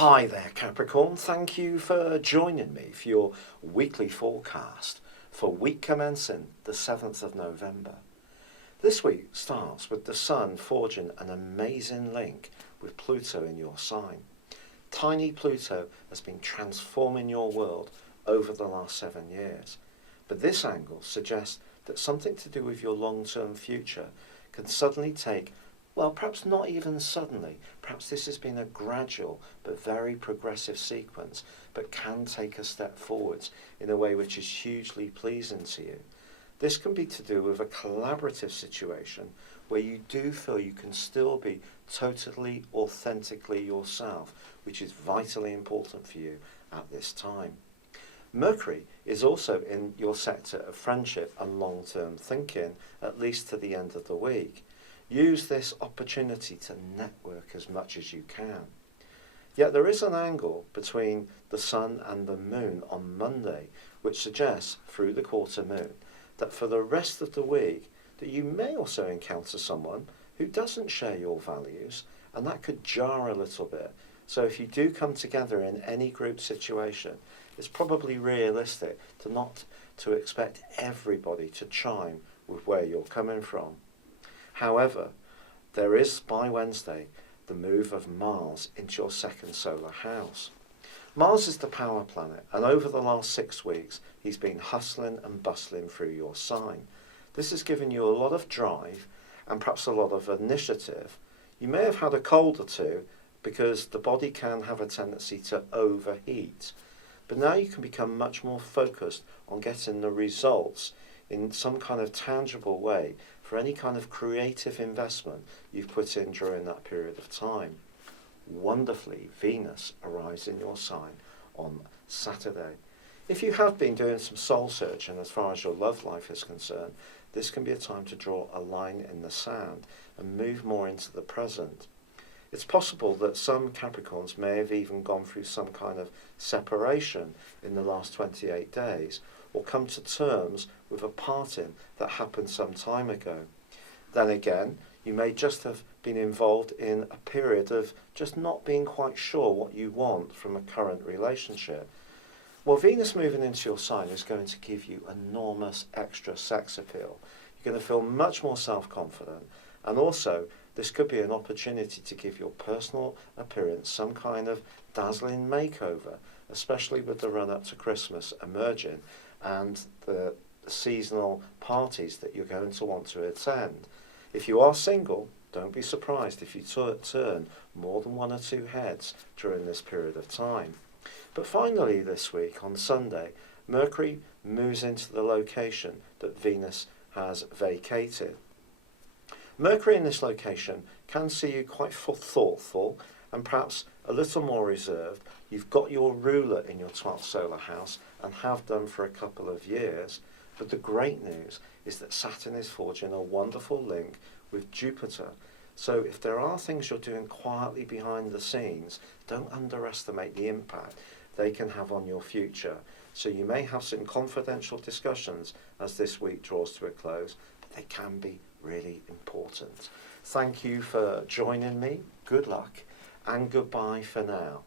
Hi there, Capricorn. Thank you for joining me for your weekly forecast for week commencing the 7th of November. This week starts with the Sun forging an amazing link with Pluto in your sign. Tiny Pluto has been transforming your world over the last 7 years, but this angle suggests that something to do with your long-term future can suddenly take, well, perhaps not even suddenly, perhaps this has been a gradual but very progressive sequence, but can take a step forwards in a way which is hugely pleasing to you. This can be to do with a collaborative situation where you do feel you can still be totally, authentically yourself, which is vitally important for you at this time. Mercury is also in your sector of friendship and long-term thinking, at least to the end of the week. Use this opportunity to network as much as you can. Yet there is an angle between the Sun and the Moon on Monday, which suggests, through the quarter moon, that for the rest of the week, that you may also encounter someone who doesn't share your values, and that could jar a little bit. So if you do come together in any group situation, it's probably realistic to expect everybody to chime with where you're coming from. However, there is, by Wednesday, the move of Mars into your second solar house. Mars is the power planet, and over the last 6 weeks, he's been hustling and bustling through your sign. This has given you a lot of drive and perhaps a lot of initiative. You may have had a cold or two because the body can have a tendency to overheat. But now you can become much more focused on getting the results in some kind of tangible way for any kind of creative investment you've put in during that period of time. Wonderfully, Venus arrives in your sign on Saturday. If you have been doing some soul searching as far as your love life is concerned, this can be a time to draw a line in the sand and move more into the present. It's possible that some Capricorns may have even gone through some kind of separation in the last 28 days, or come to terms with a parting that happened some time ago. Then again, you may just have been involved in a period of just not being quite sure what you want from a current relationship. Well, Venus moving into your sign is going to give you enormous extra sex appeal. You're going to feel much more self-confident, and also this could be an opportunity to give your personal appearance some kind of dazzling makeover, especially with the run-up to Christmas emerging and the seasonal parties that you're going to want to attend. If you are single, don't be surprised if you turn more than 1 or 2 heads during this period of time. But finally this week, on Sunday, Mercury moves into the location that Venus has vacated. Mercury in this location can see you quite thoughtful and perhaps a little more reserved. You've got your ruler in your 12th solar house and have done for a couple of years. But the great news is that Saturn is forging a wonderful link with Jupiter. So if there are things you're doing quietly behind the scenes, don't underestimate the impact they can have on your future. So you may have some confidential discussions as this week draws to a close, but they can be really important. Thank you for joining me. Good luck and goodbye for now.